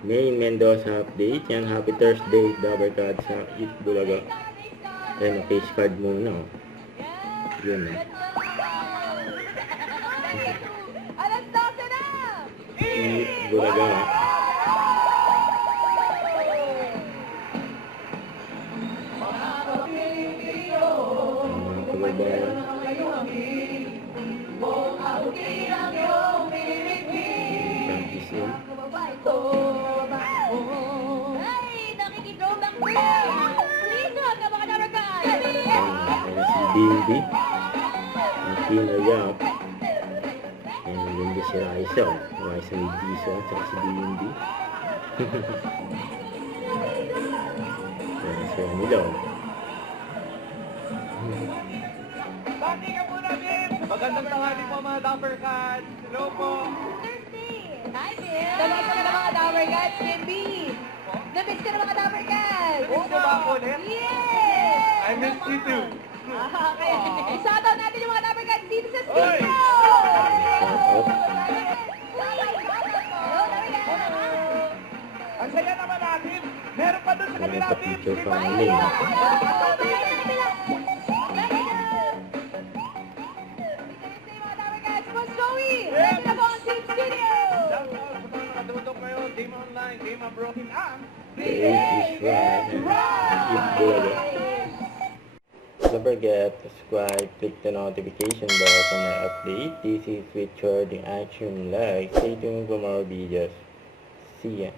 May Mendoza update. Yan, happy Thursday, Dabber Card sa Eat Bulaga. Ayan, face card muna. Oh. Yun eh. Eat Bulaga. Practice yun. D&D, ang Tina Yap, and yun din si Raisa, Raisa ni Giso, at si D&D. Yan, so nila. Bati ka muna din! Magandang tanghali po mga Dapper Cats! Hello po! Hi, Bill! Namiss ka na mga Dapper Cats, Bimby! Namiss ka na mga Dapper Cats! Namiss ka ba ako ulit? Yes! I miss you too! Okay. Isataw natin yung mga Dapper Cats dito sa studio! Oy! Ang saya naman natin! Meron pa doon sa kabila team! Picture Si pa Mike! nila. Game online, game broken arm. The age is right. Eat Bulaga. Don't forget to subscribe, click the notification bell for more update. This is featured in Action Like. Stay tuned for more videos. See ya.